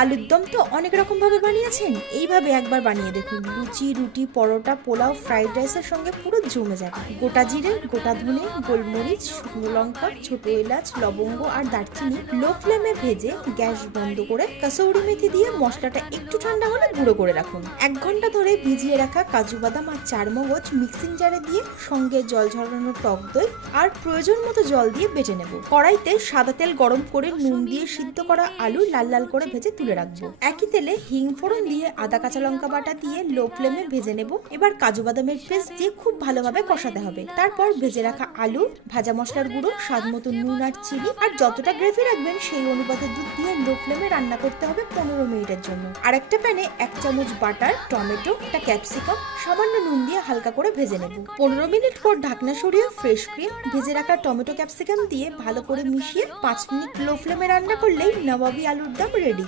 আলুর দম তো অনেক রকম ভাবে বানিয়েছেন, এইভাবে একবার বানিয়ে দেখুন। লুচি, রুটি, পরোটা, পোলাও, ফ্রাইড রাইসের সঙ্গে পুরো জমে যাবে। গোটা জিরে, গোটা ধনে, গোলমরিচ, শুকনো লঙ্কা, ছোট এলাচ, লবঙ্গ আর দারচিনি লো ফ্লেমে ভেজে গ্যাস বন্ধ করে কাসৌরি মেথি দিয়ে মশলাটা একটু ঠান্ডা হলে গুঁড়ো করে রাখুন। 1 ঘন্টা ধরে ভিজিয়ে রাখা কাজু বাদাম আর চারমগজ মিক্সিং জারে দিয়ে সঙ্গে জল ঝরানো টক দই আর প্রয়োজন মতো জল দিয়ে বেটে নেব। কড়াইতে সাদা তেল গরম করে নুন দিয়ে সিদ্ধ করা আলু লাল লাল করে ভেজে তুলে রাখবো। একই তেলে হিং ফোড়ন দিয়ে আদা কাঁচা লঙ্কা বাটা দিয়ে লো ফ্লেমে ভেজে নেব। এবার কাজু বাদামের পেস্ট দিয়ে খুব ভালোভাবে কষাতে হবে। তারপর ভেজে রাখা আলু, ভাজা মশলার গুঁড়ো, স্বাদ মতো নুন আর চিনি আর যতটা গ্রেভি রাখবেন সেই অনুপাতে দুধ দিয়ে লো ফ্লেমে রান্না করতে হবে 15 মিনিটের জন্য। আর একটা প্যানে 1 চামচ বাটার, টমেটো, একটা ক্যাপসিকাম, সামান্য নুন দিয়ে হালকা করে ভেজে নেব। 15 মিনিট পর ঢাকনা সরিয়ে ফ্রেশ ক্রিম, ভেজে রাখা টমেটো, ক্যাপসিকাম দিয়ে ভালো করে মিশিয়ে 5 মিনিট লো ফ্লেমে রান্না করলেই নবাবী আলুর দম রেডি।